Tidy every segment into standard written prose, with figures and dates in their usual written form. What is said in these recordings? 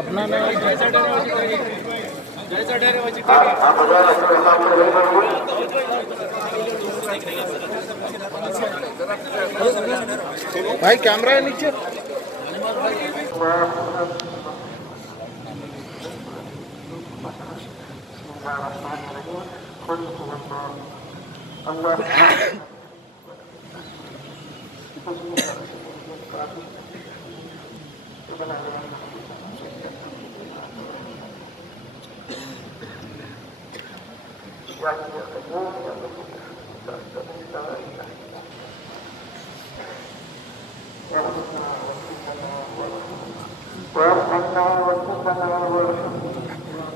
अपना भाई कैमरा है नीचे।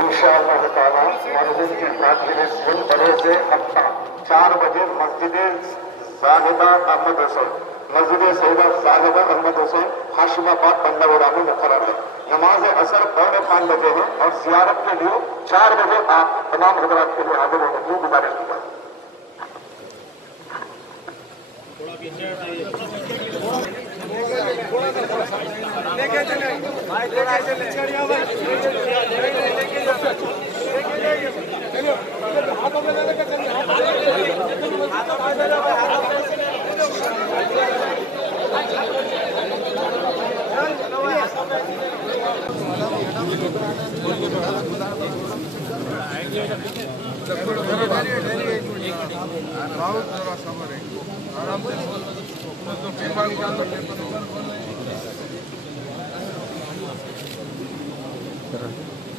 इंशाअल्लाह ताला मस्जिद के फातिहे सुन पड़े से अब 4 बजे मस्जिद साहिबा अहमद हुसैन मस्जिद सैयदा साहिबा अहमद हुसैन हाशिमाबाद बंदागोड़ा में मुकर्रर है। नमाज असर 4:45 बजे है और जियारत के लिए 4 बजे आप तमाम हजरात के लिए हाजिर होने की गुजारिश की जाए।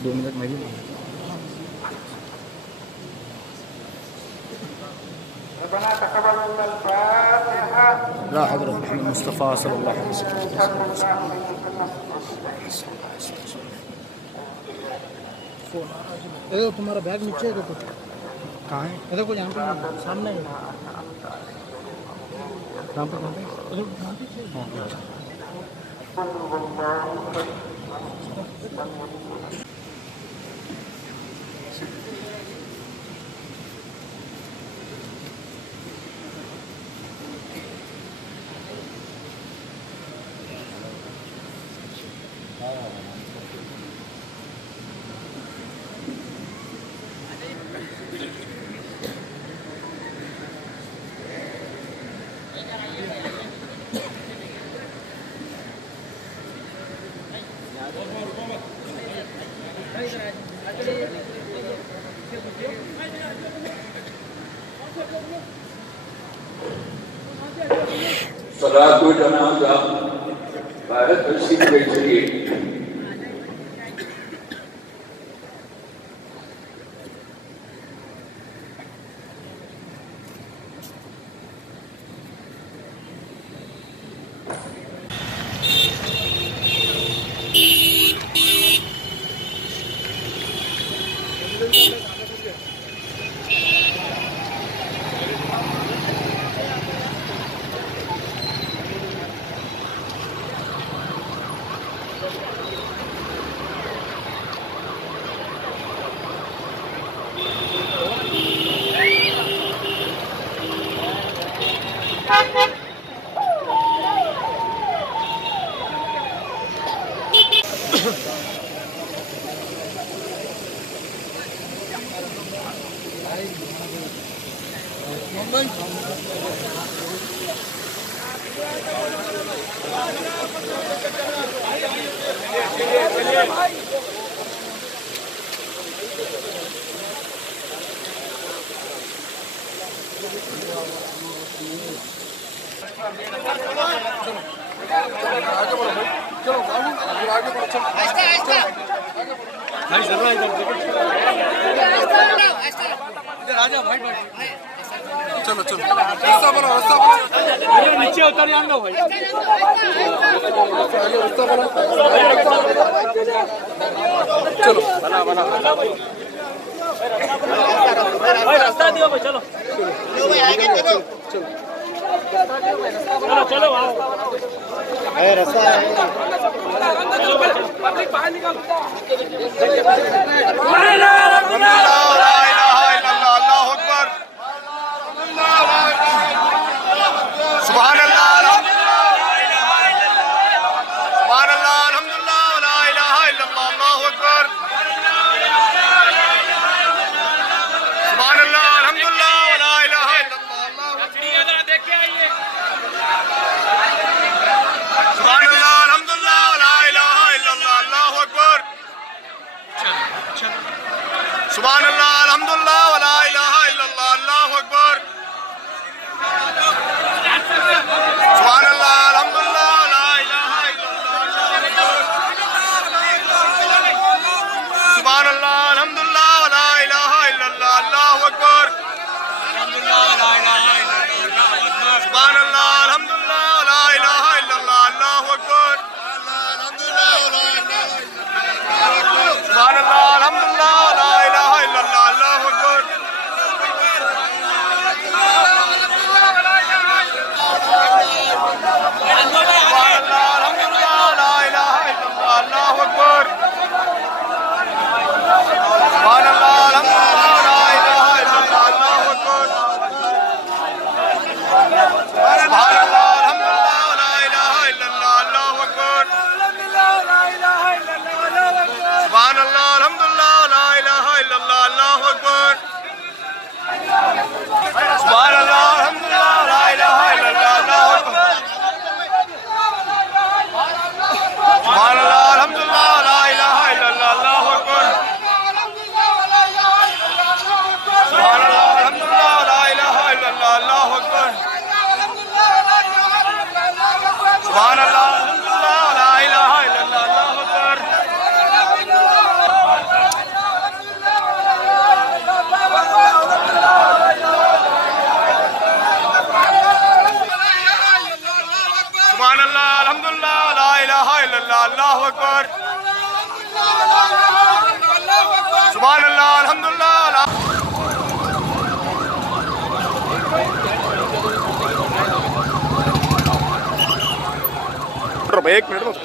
दो मिनट में ला हज़रत मोहम्मद मुस्तफ़ा सल्लल्लाहु अलैहि वसल्लम। ये तुम्हारा बैग नीचे है देखो। कहाँ है? ये देखो यहाँ पे सामने है। कहाँ पे? Salatu janaza pada bersih bersih. चलो चलो रास्ता बनो नीचे उतर जाना भाई चलो बना भाई रास्ता दियो भाई चलो भाई आगे चलो चलो आओ भाई रास्ता चलो भाई बाहर निकल सुभान अल्लाह सुभान अल्लाह अल्हम्दुलिल्लाह व ला इलाहा इल्लल्लाह अल्लाहु अकबर सुभान अल्लाह अल्हम्दुलिल्लाह व ला इलाहा इल्लल्लाह सुभान अल्लाह अल्हम्दुलिल्लाह व ला इलाहा इल्लल्लाह अल्लाहु अकबर सुभान अल्लाह अल्हम्दुलिल्लाह व ला इलाहा इल्लल्लाह अल्लाहु अकबर सुभान अल्लाह अल्हम्दुलिल्लाह व ला इलाहा इल्लल्लाह अल्लाहु अकबर सुभान अल्लाह अल्हम्दुलिल्लाह व ला इलाहा इल्लल्लाह अल्लाहु अकबर सुभान अल्लाह अल्हम्दुलिल्लाह व ला इलाहा इल्लल्लाह अल्लाहु अकबर सुभान अल्लाह अल्हम्दुलिल्लाह व ला इलाहा इल्लल्लाह अल्लाहु अकबर सुभान अल्लाह अल्हम्दुलिल्लाह व ला इलाहा इल्लल्लाह अल्लाहु अकबर सुभान अल्लाह अल्हम्दुलिल्लाह व ला इलाहा इल्लल्लाह अल्लाहु अकबर सुभान अल्लाह अल्हम्दुलिल्लाह व ला इलाहा इल्लल्लाह अल्लाहु अकबर सुभान अल्लाह अल्हम्दुलिल्लाह व ला इलाहा इल्लल्लाह अल्लाहु अकबर सुभान अल्लाह अल्हम्दुलिल्लाह व ला इलाहा इल्लल्लाह अल्लाहु अकबर सुभान अल्लाह अल्हम्दुलिल्लाह भाई 1 मिनट